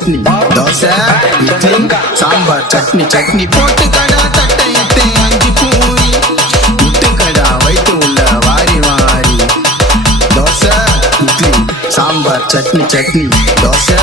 சட்னி தோசை இட்லி சாம்பார் சட்னி சட்னி போட்டு கடா தட்டையிட்டு 5 பூரி முட்டு கடா வைத்து உள்ள வாரி வாரி தோசை இட்லி சாம்பார் சட்னி சட்னி தோசை